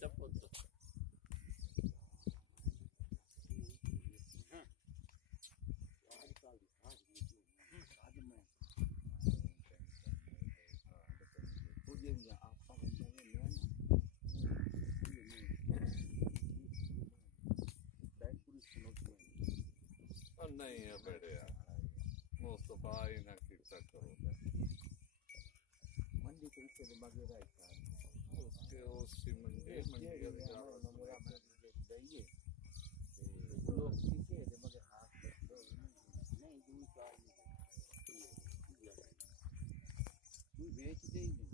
चप्पल तो नहीं है बेटे यार मुस्तफा ही ना कितना करोगे मंडी के इसके दिमाग में रहता है उसके उसी मंडी मंडी के दइए लोग किसे दिमाग हाथ नहीं दूसरा नहीं बेच दे